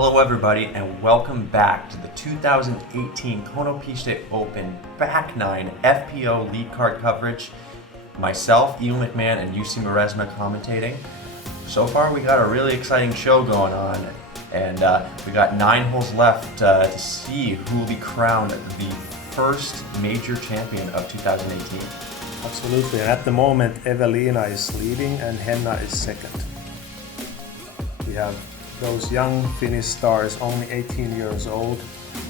Hello everybody and welcome back to the 2018 Konopiste Open Back 9 FPO lead card coverage. Myself, McMahon, and Jussi Meresmaa commentating. So far we got a really exciting show going on and we got 9 holes left to see who will be crowned the first major champion of 2018. Absolutely, and at the moment Eveliina is leading and Henna is second. We have those young Finnish stars, only 18 years old,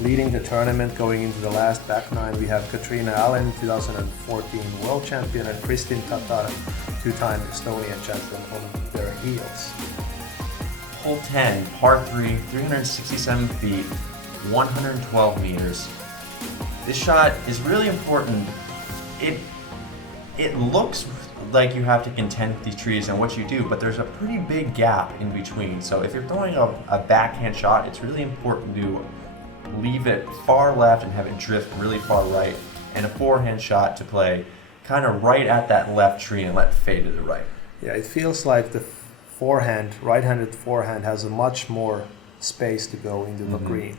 leading the tournament going into the last back 9. We have Catrina Allen, 2014 world champion, and Kristin Tattar, 2-time Estonian champion, on their heels. Hole 10, par 3, 367 feet, 112 meters. This shot is really important. It looks like you have to contend with these trees and what you do, but there's a pretty big gap in between. So if you're throwing a backhand shot, it's really important to leave it far left and have it drift really far right, and a forehand shot to play kind of right at that left tree and let it fade to the right. Yeah, it feels like the forehand, right-handed forehand, has a much more space to go into the green.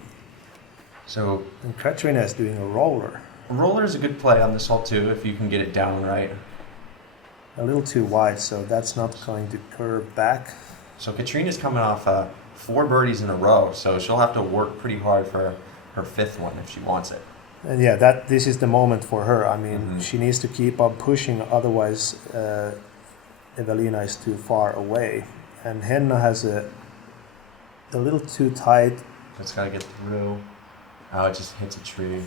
So and Catrina is doing a roller. Roller is a good play on this hole too, if you can get it down right. A little too wide, so that's not going to curve back. So Catrina's coming off 4 birdies in a row, so she'll have to work pretty hard for her 5th one if she wants it. And yeah, this is the moment for her. I mean, she needs to keep up pushing, otherwise Eveliina is too far away. And Henna has a little too tight. It's got to get through. Oh, it just hits a tree.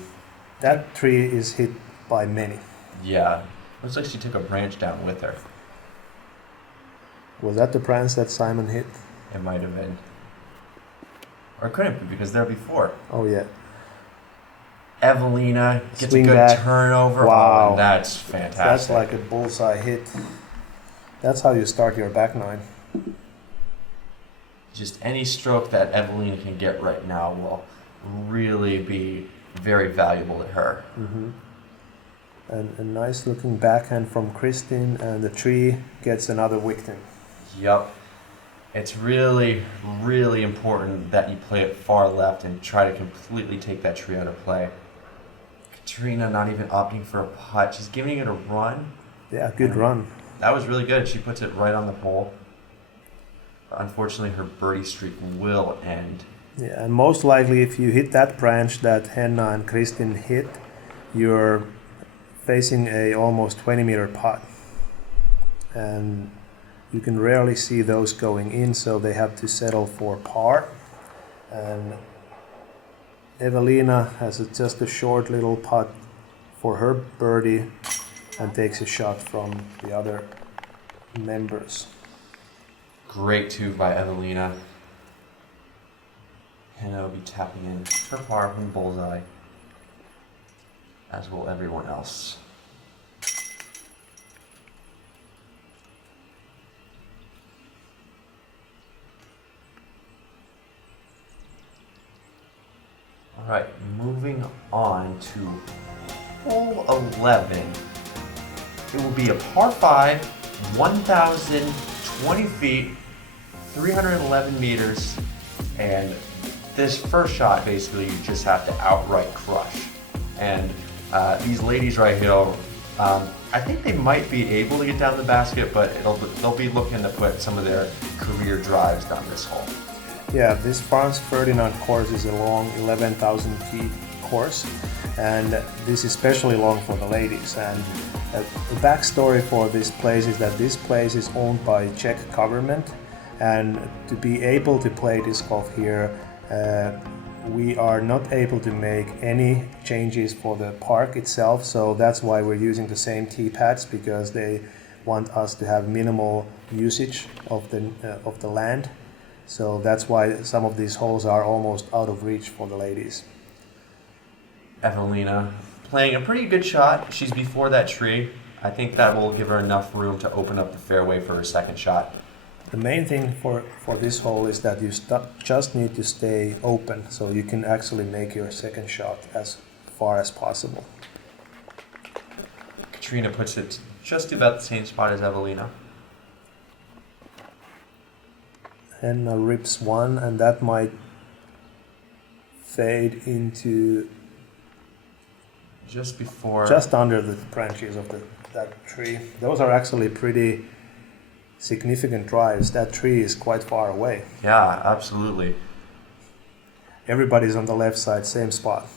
That tree is hit by many. Yeah. Looks like she took a branch down with her. Was that the branch that Simon hit? It might have been. Or it couldn't be because they're before. Oh, yeah. Eveliina gets Swing a good back. turnover. Wow. Oh, that's fantastic. That's like a bullseye hit. That's how you start your back 9. Just any stroke that Eveliina can get right now will really be very valuable to her. And a nice looking backhand from Kristin, and the tree gets another victim. Yep. It's really, really important that you play it far left and try to completely take that tree out of play. Catrina not even opting for a putt. She's giving it a run. Yeah, good run. That was really good. She puts it right on the pole. Unfortunately, her birdie streak will end. Yeah, and most likely if you hit that branch that Henna and Kristin hit, you're facing a almost 20-meter putt. And you can rarely see those going in, so they have to settle for par. And Eveliina has just a short little putt for her birdie and takes a shot from the other members. Great two by Eveliina. Henna will be tapping in her par from bullseye, as will everyone else. All right, moving on to hole 11. It will be a par 5, 1,020 feet, 311 meters, and this first shot, basically, you just have to outright crush. And these ladies right here, I think they might be able to get down the basket, but they'll be looking to put some of their career drives down this hole. Yeah, this Franz Ferdinand course is a long 11,000 feet course, and this is especially long for the ladies. And the backstory for this place is that this place is owned by Czech government, and to be able to play disc golf here, we are not able to make any changes for the park itself, so that's why we're using the same tee pads, because they want us to have minimal usage of the land. So that's why some of these holes are almost out of reach for the ladies. Eveliina playing a pretty good shot. She's before that tree. I think that will give her enough room to open up the fairway for her second shot. The main thing for this hole is that you just need to stay open, so you can actually make your second shot as far as possible. Catrina puts it just about the same spot as Eveliina. Henna rips one, and that might fade into just under the branches of that tree. Those are actually pretty significant drives. That tree is quite far away. Yeah, absolutely. Everybody's on the left side, same spot.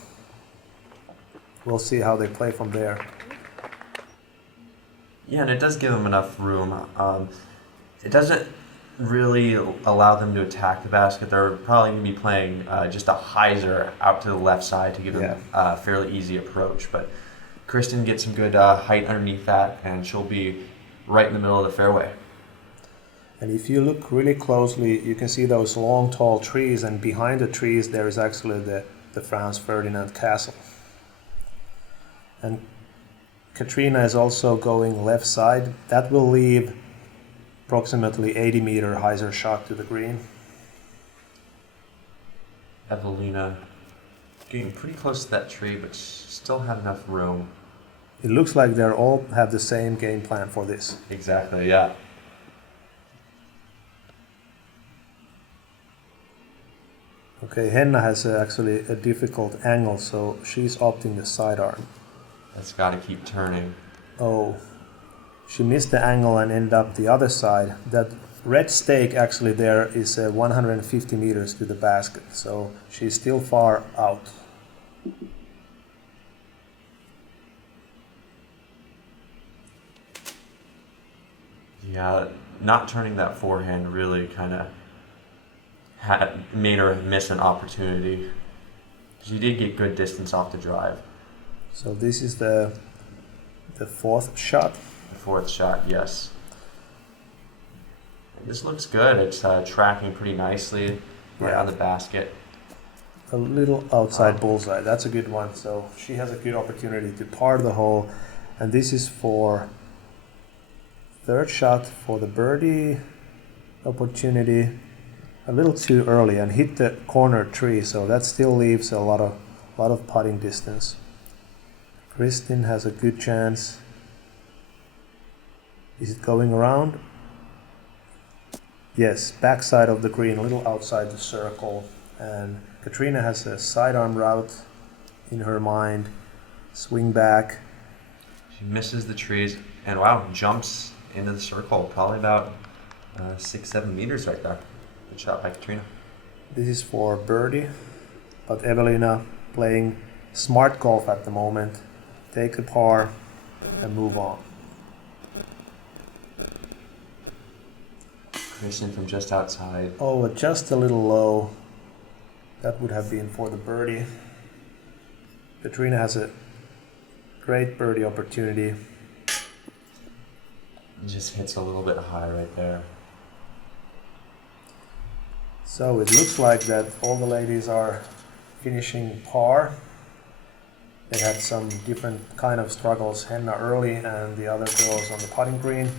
We'll see how they play from there. Yeah, and it does give them enough room. It doesn't really allow them to attack the basket. They're probably going to be playing just a hyzer out to the left side to give them a fairly easy approach. But Kristin gets some good height underneath that, and she'll be right in the middle of the fairway. And if you look really closely, you can see those long, tall trees, and behind the trees there is actually the Franz Ferdinand castle. And Catrina is also going left side. That will leave approximately 80-meter hyzer shot to the green. Eveliina getting pretty close to that tree, but still have enough room. It looks like they all have the same game plan for this. Exactly, yeah. Okay, Henna has actually a difficult angle, so she's opting the sidearm. That's got to keep turning. Oh, she missed the angle and ended up the other side. That red stake actually there is 150 meters to the basket, so she's still far out. Yeah, not turning that forehand really kind of made her miss an opportunity. She did get good distance off the drive. So this is the fourth shot. The fourth shot, yes. This looks good. It's tracking pretty nicely right on the basket. A little outside bullseye. That's a good one. So she has a good opportunity to par the hole. And this is for third shot for the birdie opportunity. A little too early and hit the corner tree. So that still leaves a lot of putting distance. Kristin has a good chance. Is it going around? Yes, backside of the green, a little outside the circle. And Catrina has a sidearm route in her mind. Swing back. She misses the trees and wow, jumps into the circle. Probably about 6-7 meters right there. Good shot by Catrina. This is for birdie, but Eveliina playing smart golf at the moment. Take the par and move on. Kristin from just outside. Oh, just a little low. That would have been for the birdie. Catrina has a great birdie opportunity. Just hits a little bit high right there. So it looks like that all the ladies are finishing par. They had some different kind of struggles, Henna early and the other girls on the putting green.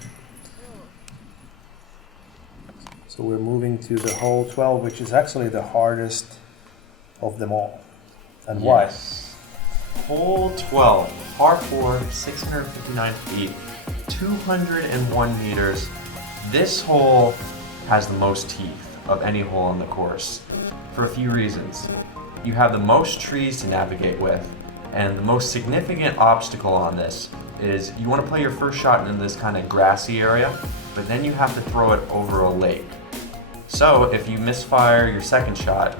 So we're moving to the hole 12, which is actually the hardest of them all. And yes. Why? Hole 12, par 4, 659 feet, 201 meters. This hole has the most teeth of any hole on the course for a few reasons. You have the most trees to navigate with, and the most significant obstacle on this is you want to play your first shot in this kind of grassy area, but then you have to throw it over a lake. So if you misfire your second shot,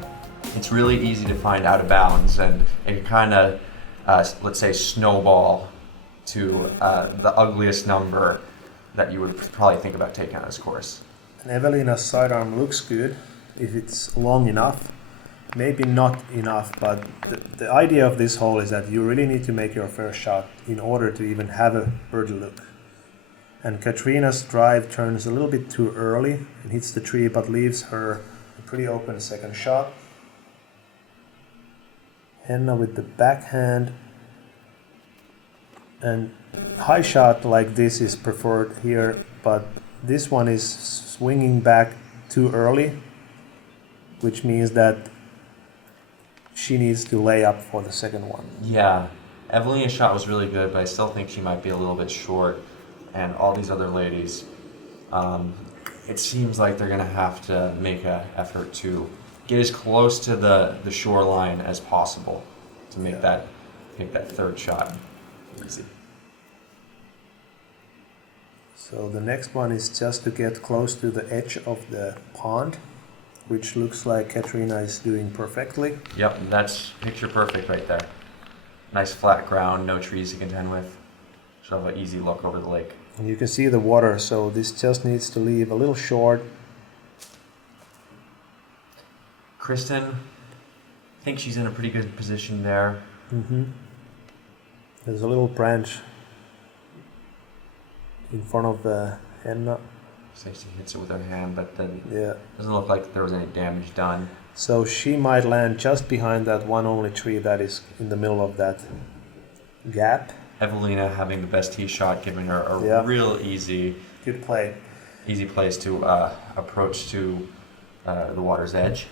it's really easy to find out of bounds, and it can kind of, let's say, snowball to the ugliest number that you would probably think about taking on this course. And Eveliina's sidearm looks good if it's long enough. Maybe not enough, but the idea of this hole is that you really need to make your first shot in order to even have a birdie look. And Catrina's drive turns a little bit too early and hits the tree, but leaves her a pretty open second shot. Henna with the backhand. And high shot like this is preferred here, but this one is swinging back too early, which means that she needs to lay up for the second one. Yeah, Eveliina's shot was really good, but I still think she might be a little bit short. And all these other ladies, it seems like they're going to have to make an effort to get as close to the shoreline as possible to make that third shot easy. So the next one is just to get close to the edge of the pond, which looks like Catrina is doing perfectly. Yep, that's picture perfect right there. Nice flat ground, no trees to contend with. Should have an easy look over the lake. And you can see the water, so this just needs to leave a little short. Kristin, I think she's in a pretty good position there. Mm-hmm. There's a little branch in front of the Henna. So she hits it with her hand, but then Yeah. doesn't look like there was any damage done. So she might land just behind that one only tree that is in the middle of that gap. Eveliina having the best tee shot, giving her a Yeah. real easy Good play. place to approach to the water's edge.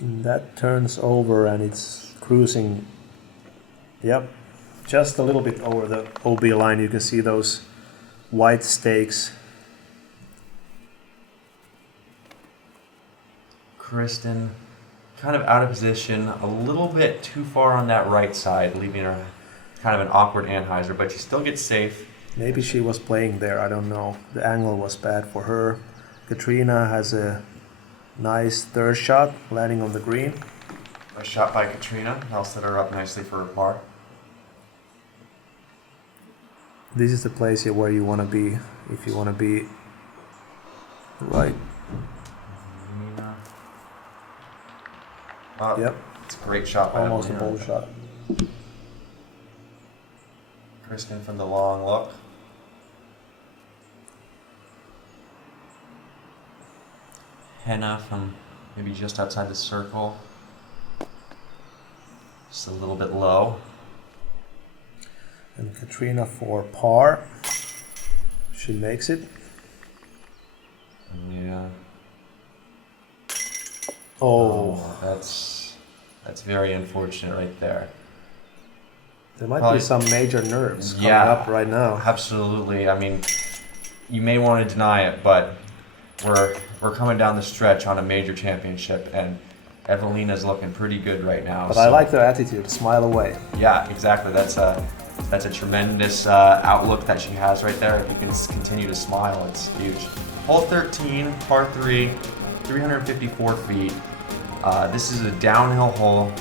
And that turns over and it's cruising. Yep. Just a little bit over the OB line. You can see those white stakes. Kristin kind of out of position, a little bit too far on that right side, leaving her kind of an awkward Anheuser, but she still gets safe. Maybe she was playing there, I don't know. The angle was bad for her. Catrina has a nice third shot landing on the green. A shot by Catrina, that'll set her up nicely for a par. This is the place here where you want to be, if you want to be right. Yep, It's a great shot by almost a Eveliina. bold shot. Kristin from the long look. Henna from maybe just outside the circle. Just a little bit low. And Catrina for par. She makes it. Yeah. Oh, That's very unfortunate right there. there might Probably- be some major nerves coming Yeah. up right now. Absolutely. I mean, you may want to deny it, but we're coming down the stretch on a major championship, and Eveliina's looking pretty good right now. But so- I like their attitude, smile away. Yeah, exactly. That's a tremendous outlook that she has right there. If you can continue to smile, it's huge. Hole 13, par 3, 354 feet. This is a downhill hole.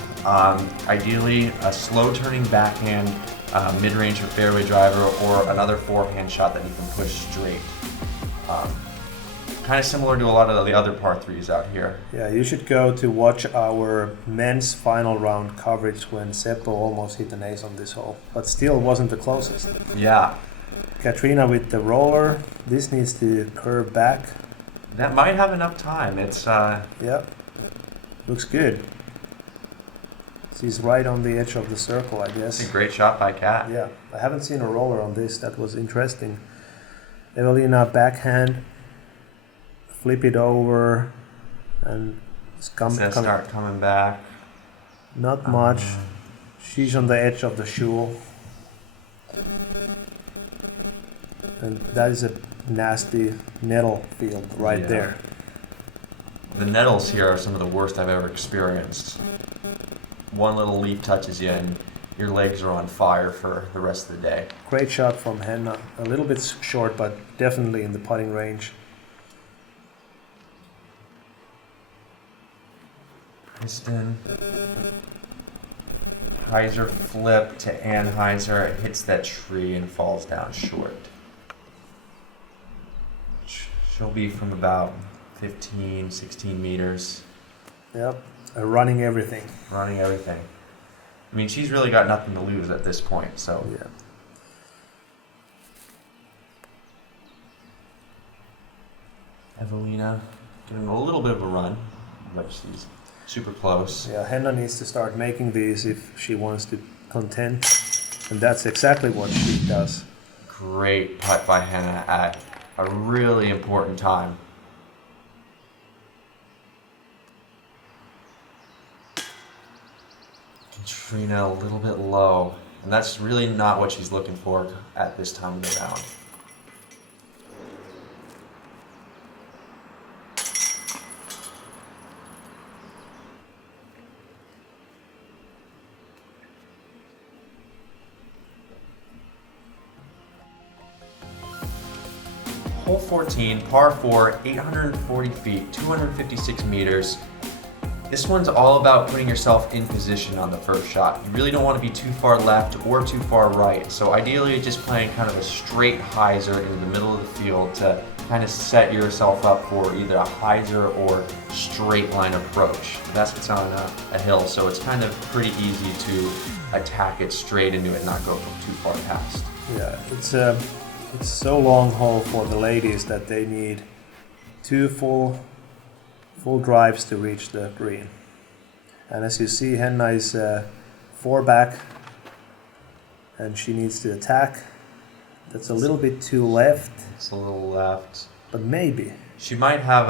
Ideally, a slow turning backhand, mid-range or fairway driver, or another forehand shot that you can push straight. Kind of similar to a lot of the other par 3s out here. Yeah, you should go to watch our men's final round coverage when Seppo almost hit an ace on this hole, but still wasn't the closest. Yeah, Catrina with the roller. This needs to curve back. that might have enough time. It's Yep, looks good. She's right on the edge of the circle, I guess. a great shot by Kat. Yeah, I haven't seen a roller on this. That was interesting. Eveliina backhand, flip it over, and it's Start coming back. not much. She's on the edge of the shoal, and that is a nasty nettle field right Yeah. there. The nettles here are some of the worst I've ever experienced. One little leaf touches you and your legs are on fire for the rest of the day. Great shot from Henna. A little bit short, but definitely in the putting range. Kristin. Heiser flip to Anheuser. It hits that tree and falls down short. She'll be from about 15, 16 meters. Yep, running everything. Running everything. I mean, she's really got nothing to lose at this point, so. Yeah. Eveliina getting a little bit of a run, but she's super close. Yeah, Henna needs to start making these if she wants to contend, and that's exactly what she does. Great putt by Henna at a really important time. Catrina a little bit low, and that's really not what she's looking for at this time of the round. hole 14, par 4, 840 feet, 256 meters. This one's all about putting yourself in position on the first shot. You really don't want to be too far left or too far right. So ideally just playing kind of a straight hyzer in the middle of the field to kind of set yourself up for either a hyzer or straight line approach. That's what's on a hill, so it's kind of pretty easy to attack it straight into it, not go too far past. Yeah, it's so long hole for the ladies that they need 2 full drives to reach the green. And as you see, Henna is 4 back and she needs to attack. That's a little bit too left. It's a little left. But maybe. She might have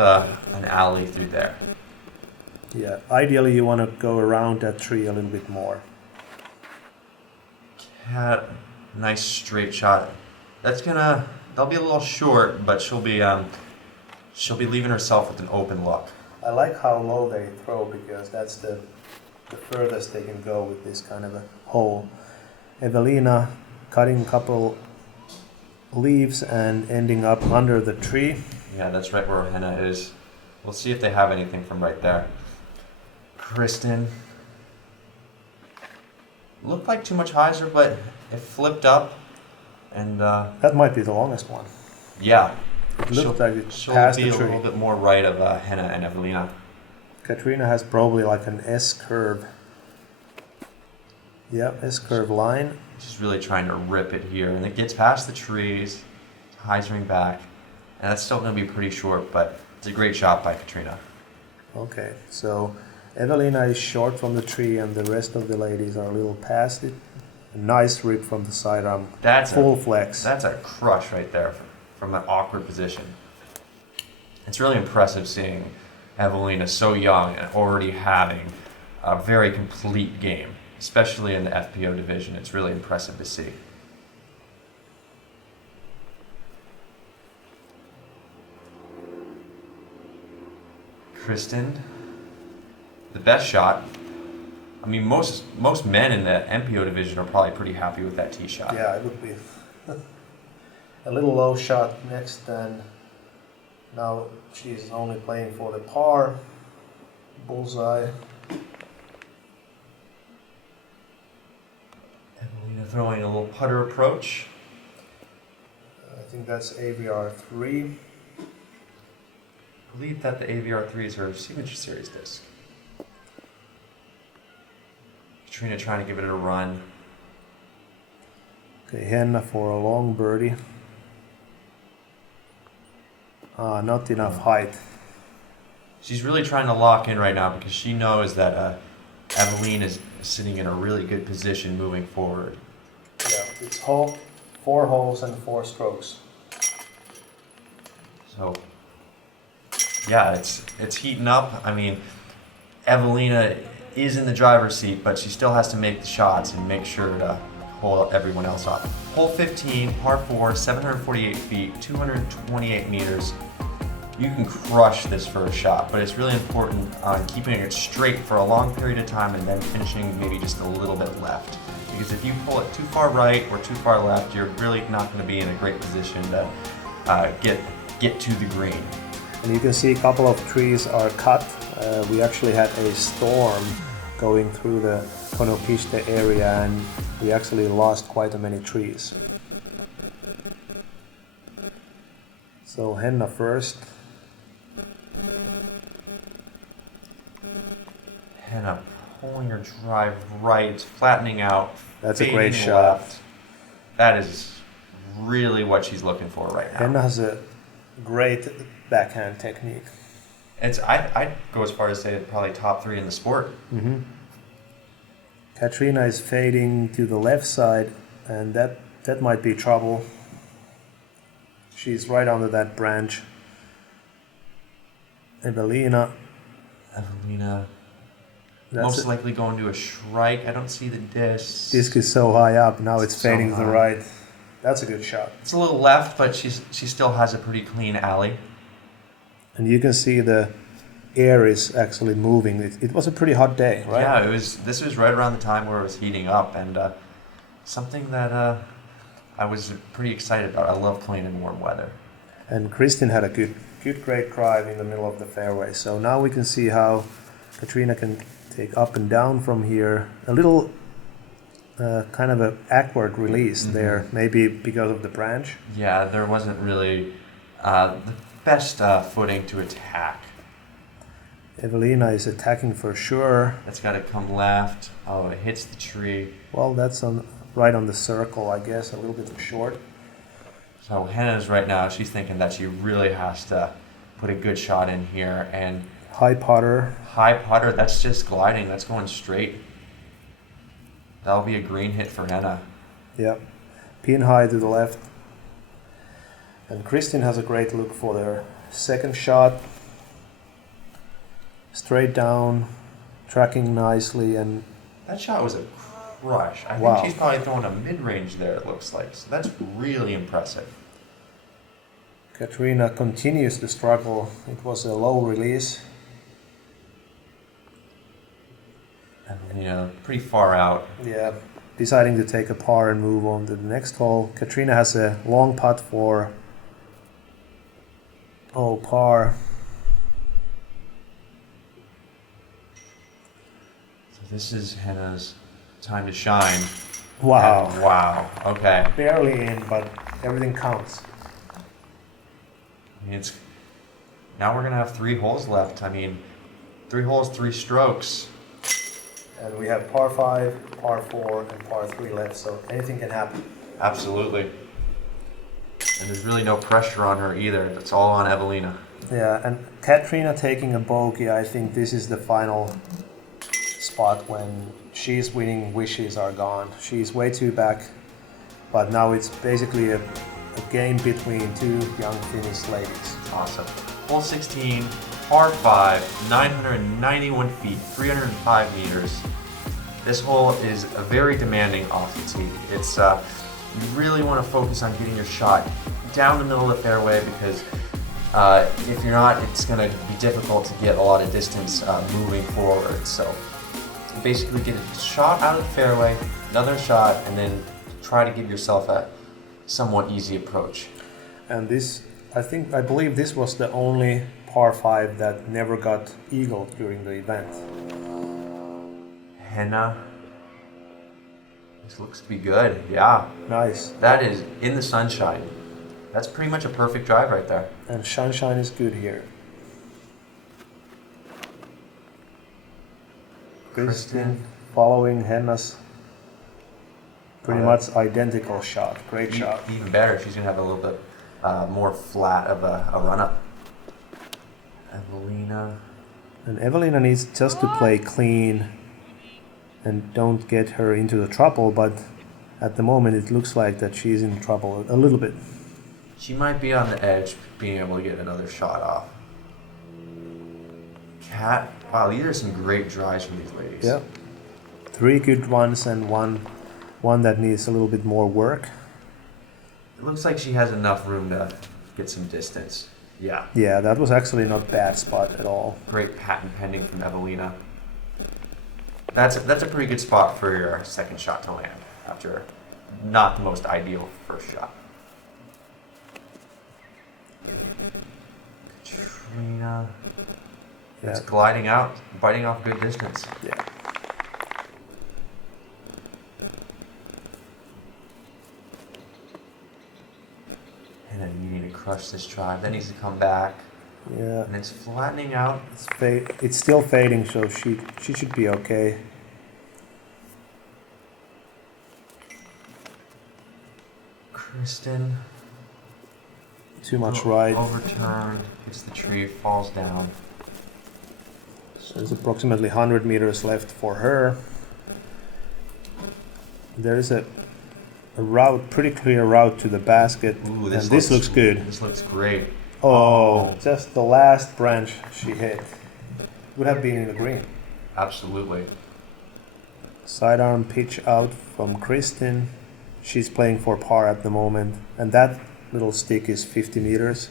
an alley through there. Yeah, ideally you want to go around that tree a little bit more. Cat, nice straight shot. That'll be a little short, but she'll be leaving herself with an open look. I like how low they throw because that's the furthest they can go with this kind of a hole. Eveliina cutting a couple leaves and ending up under the tree. Yeah, that's right where Henna is. We'll see if they have anything from right there. Kristin. Looked like too much hyzer, but it flipped up. And that might be the longest one. Yeah. It looked like it she'll passed be the a tree. little bit more right of Henna and Eveliina. Catrina has probably like an S-curve. Yep, S-curve line. She's really trying to rip it here, and it gets past the trees, hyzering back, and that's still going to be pretty short, but it's a great shot by Catrina. Okay, so Eveliina is short from the tree, and the rest of the ladies are a little past it. A nice rip from the sidearm. That's full flex. That's a crush right there from an awkward position. It's really impressive seeing Eveliina so young and already having a very complete game, especially in the FPO division. It's really impressive to see. Kristin, the best shot. I mean, most men in the MPO division are probably pretty happy with that tee shot. Yeah, it would be a little low shot next, and now she's only playing for the par. Bullseye. Eveliina throwing a little putter approach. I think that's AVR 3. I believe that the AVR 3 is her signature series disc. Catrina trying to give it a run. Okay, Henna for a long birdie. Not enough height. She's really trying to lock in right now because she knows that Eveliina is sitting in a really good position moving forward. Yeah, it's 4 holes and 4 strokes. So, yeah, it's heating up. I mean, Eveliina is in the driver's seat, but she still has to make the shots and make sure to hold everyone else up. Hole 15, par 4, 748 feet, 228 meters. You can crush this first shot, but it's really important on keeping it straight for a long period of time and then finishing maybe just a little bit left. Because if you pull it too far right or too far left, you're really not going to be in a great position to get to the green. And you can see a couple of trees are cut. We actually had a storm going through the Konopiste area, and we actually lost quite a many trees. So Henna first. Henna pulling her drive right, flattening out. That's a great shot. Left. That is really what she's looking for right now. Henna has a great backhand technique. I'd go as far as to say probably top 3 in the sport. Mm-hmm. Catrina is fading to the left side, and that might be trouble. She's right under that branch. Eveliina. Most likely going to a shrike. I don't see the disc. Disc is so high up, now it's fading to the right. That's a good shot. It's a little left, but she still has a pretty clean alley. And you can see the air is actually moving. It was a pretty hot day, right? Yeah, this was right around the time where it was heating up, and something that I was pretty excited about. I love playing in warm weather. And Kristin had a good great drive in the middle of the fairway. So now we can see how Catrina can take up and down from here. A little kind of an awkward release there, maybe because of the branch. Yeah, there wasn't really the best footing to attack. Eveliina is attacking for sure. That's got to come left. Oh, it hits the tree. Well, that's right on the circle, I guess, a little bit short. So Henna's right now, she's thinking that she really has to put a good shot in here. And high putter, that's just gliding. That's going straight. That'll be a green hit for Henna. Yep. Pin high to the left. And Kristin has a great look for their second shot. Straight down, tracking nicely, and that shot was a crush. I wow. think she's probably throwing a mid-range there, it looks like. So that's really impressive. Catrina continues to struggle. It was a low release. And, pretty far out. Yeah, deciding to take a par and move on to the next hole. Catrina has a long putt for par. So this is Henna's time to shine. Wow. And wow. Okay. Barely in, but everything counts. Now we're gonna have 3 holes left. 3 holes, 3 strokes. And we have par 5, par 4, and par 3 left, so anything can happen. Absolutely. And there's really no pressure on her either. It's all on Eveliina. Yeah, and Catrina taking a bogey, I think this is the final spot when she's winning, wishes are gone. She's way too back, but now it's basically a game between 2 young Finnish ladies. Awesome. Hole 16, par 5, 991 feet, 305 meters. This hole is very demanding off the tee. It's you really want to focus on getting your shot down the middle of the fairway because if you're not, it's going to be difficult to get a lot of distance moving forward. So basically get a shot out of the fairway, another shot, and then try to give yourself a somewhat easy approach. And this, I believe this was the only par 5 that never got eagled during the event. Henna. This looks to be good, yeah. Nice. That is in the sunshine. That's pretty much a perfect drive right there. And sunshine is good here. Kristin following Henna's pretty much identical shot. Great shot. Even better, she's going to have a little bit more flat of a run-up. Eveliina. And Eveliina needs just to play clean and don't get her into the trouble, but at the moment it looks like that she's in trouble a little bit. She might be on the edge, being able to get another shot off. Wow, these are some great drives from these ladies. Yeah. 3 good ones and one that needs a little bit more work. It looks like she has enough room to get some distance. Yeah. Yeah, that was actually not bad spot at all. Great patent pending from Eveliina. That's a pretty good spot for your second shot to land after not the most ideal first shot. Catrina. Yeah. It's gliding out, biting off good distance. Yeah. And then you need to crush this drive. That needs to come back. Yeah. And it's flattening out. It's still fading, so she should be okay. Kristin. Too much right. Overturned. Hits the tree. Falls down. So there's approximately 100 meters left for her. There is a route, pretty clear route to the basket. Ooh, and this looks good. This looks great. Oh, just the last branch she hit would have been in the green. Absolutely. Sidearm pitch out from Kristin. She's playing for par at the moment, and that little stick is 50 meters.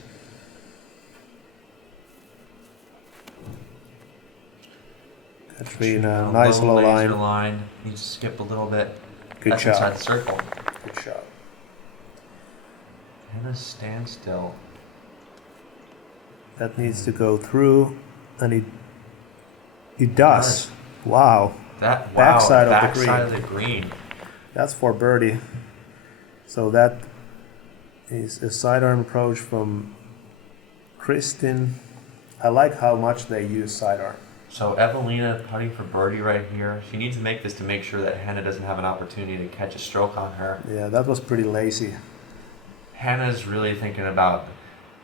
Catrina, nice low line. Needs to skip a little bit. Good That's shot. inside the circle. Good shot. Henna standstill. that needs to go through, and it does. Wow. Backside of the green. That's for birdie. So that is a sidearm approach from Kristin. I like how much they use sidearm. So Eveliina putting for birdie right here. She needs to make this to make sure that Henna doesn't have an opportunity to catch a stroke on her. Yeah, that was pretty lazy. Henna's really thinking about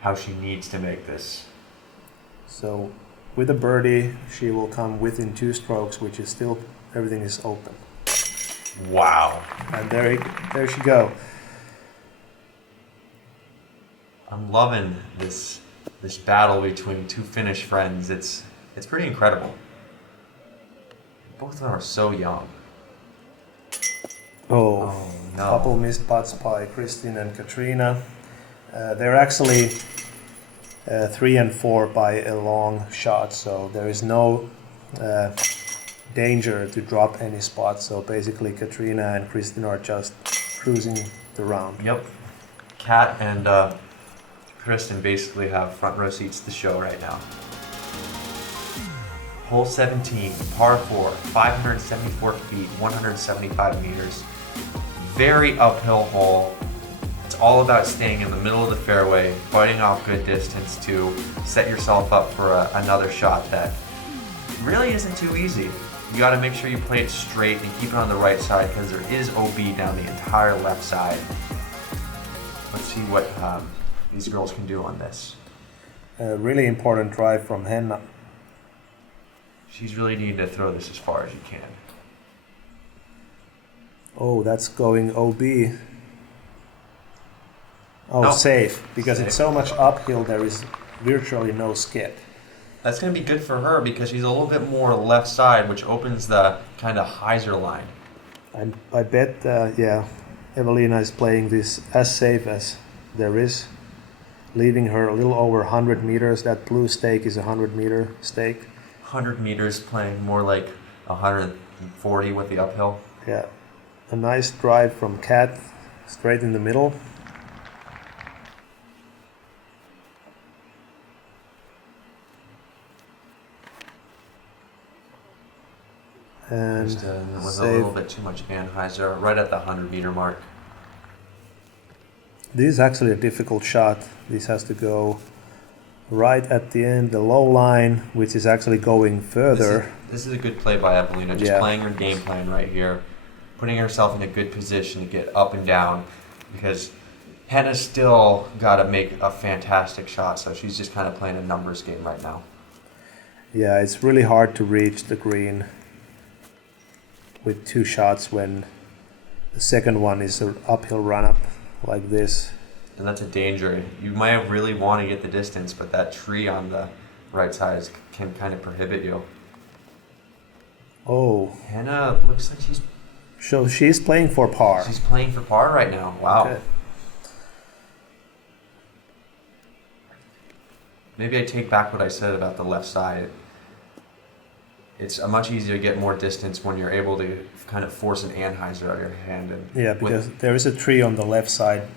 how she needs to make this. So with a birdie, she will come within 2 strokes, which is still, everything is open. Wow. And there she go. I'm loving this battle between 2 Finnish friends. It's pretty incredible. Both of them are so young. Oh no. Couple missed putts by Kristin and Catrina. They're actually 3 and 4 by a long shot, so there is no danger to drop any spots. So basically Catrina and Kristin are just cruising the round. Yep. Kat and Kristin basically have front row seats to the show right now. Hole 17, par 4, 574 feet, 175 meters. Very uphill hole. It's all about staying in the middle of the fairway, fighting off good distance to set yourself up for another shot that really isn't too easy. You got to make sure you play it straight and keep it on the right side because there is OB down the entire left side. Let's see what these girls can do on this. A really important drive from Henna. She's really needing to throw this as far as you can. Oh, that's going OB. Oh, No. safe. Because Safe. it's so much uphill, there is virtually no skid. That's going to be good for her because she's a little bit more left side, which opens the kind of hyzer line. I bet, Eveliina is playing this as safe as there is, leaving her a little over 100 meters. That blue stake is a 100-meter stake. 100 meters, playing more like 140 with the uphill. Yeah, a nice drive from Kat, straight in the middle. And Just with a save. little bit too much anhyzer, right at the 100-meter mark. This is actually a difficult shot. This has to go right at the end, the low line, which is actually going further. This is a good play by Eveliina, just playing her game plan right here, putting herself in a good position to get up and down, because Henna's still got to make a fantastic shot, so she's just kind of playing a numbers game right now. Yeah, it's really hard to reach the green with 2 shots when the second one is an uphill run-up like this. And that's a danger. You might really want to get the distance, but that tree on the right side can kind of prohibit you. Oh. Henna looks like she's playing for par. She's playing for par right now. Wow. Okay. Maybe I take back what I said about the left side. It's much easier to get more distance when you're able to kind of force an anhyzer out of your hand. And because there is a tree on the left side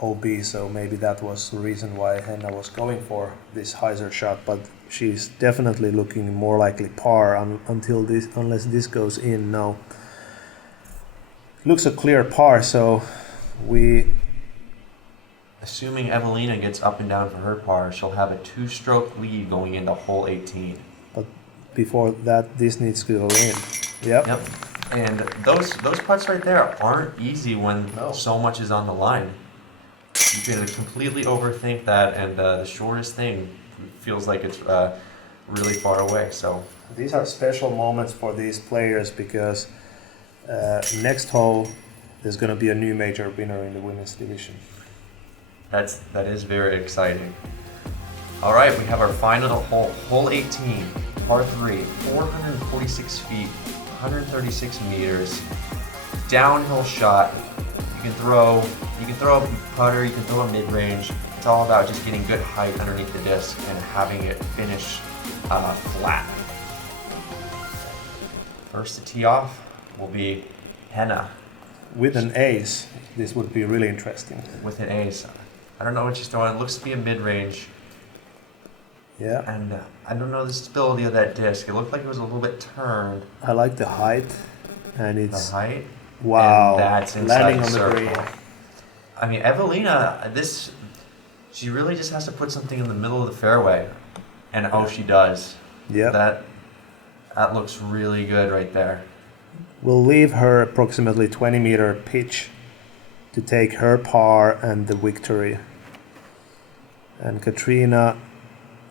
OB, so maybe that was the reason why Henna was going for this hyzer shot, but she's definitely looking more likely par unless this goes in. No. Looks a clear par, so assuming Eveliina gets up and down for her par, she'll have a 2-stroke lead going into hole 18. But before that, this needs to go in. Yep. And those putts right there aren't easy when so much is on the line. You can completely overthink that, and the shortest thing feels like it's really far away. So these are special moments for these players because next hole there's going to be a new major winner in the women's division. That is very exciting. All right, we have our final hole, hole 18, par 3, 446 feet, 136 meters, downhill shot. You can throw a putter, you can throw a mid-range. It's all about just getting good height underneath the disc and having it finish flat. First to tee off will be Henna. With an ace, this would be really interesting. With an ace. I don't know what she's throwing. It looks to be a mid-range. Yeah. And I don't know the stability of that disc. It looked like it was a little bit turned. I like the height, and it's The height. wow. And that's inside Landing the on the circle. green. I mean, Eveliina, she really just has to put something in the middle of the fairway. And oh, she does. Yeah. That looks really good right there. We'll leave her approximately 20-meter pitch to take her par and the victory. And Catrina,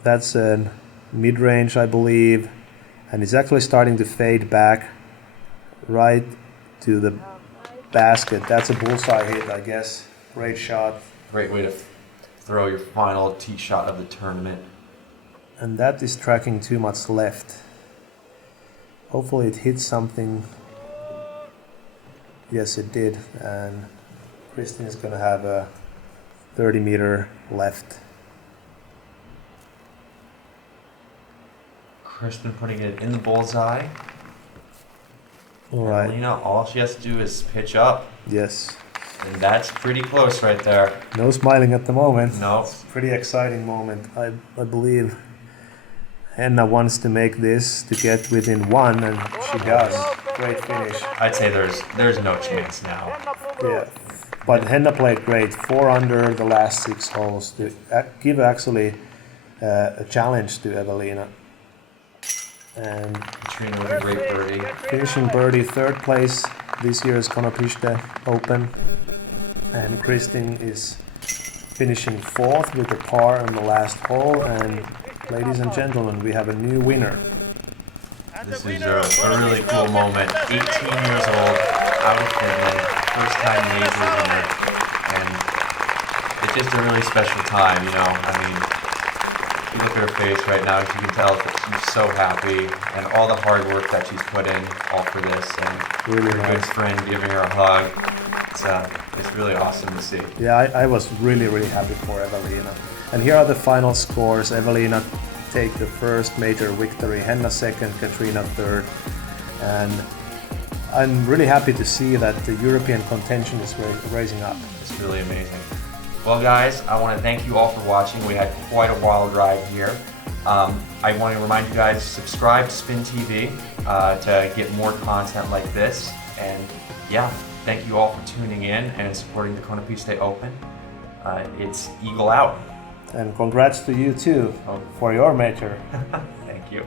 that's a mid-range, I believe, and it's actually starting to fade back right to the basket. That's a bullseye hit, I guess. Great shot. Great way to throw your final tee shot of the tournament. And that is tracking too much left. Hopefully it hits something. Yes, it did. And Kristin is going to have a 30-meter left. Kristin putting it in the bullseye. All right. Eveliina, all she has to do is pitch up. Yes. And that's pretty close right there. No smiling at the moment. No. Pretty exciting moment. I believe Henna wants to make this to get within one, and she does. Great finish. I'd say there's no chance now. Yeah. But Henna played great. 4 under the last 6 holes to give actually a challenge to Eveliina. And Catrina with a great birdie. finishing birdie, 3rd place this year's Konopiste Open. And Kristin is finishing 4th with a par on the last hole. And ladies and gentlemen, we have a new winner. This is a really cool moment. 18 years old, out of Finland, first time major winner. And it's just a really special time, you know. I mean, you look at her face right now, you can tell that she's so happy, and all the hard work that she's put in, all for this, and Really her nice. good friend giving her a hug. It's really awesome to see. Yeah, I was really happy for Eveliina. And here are the final scores. Eveliina take the first major victory, Henna 2nd, Catrina 3rd. And I'm really happy to see that the European contention is raising up. It's really amazing. Well, guys, I want to thank you all for watching. We had quite a wild ride here. I want to remind you guys to subscribe to SpinTV to get more content like this. And yeah, thank you all for tuning in and supporting the Konopiste Open. It's Eagle out. And congrats to you too for your major. Thank you.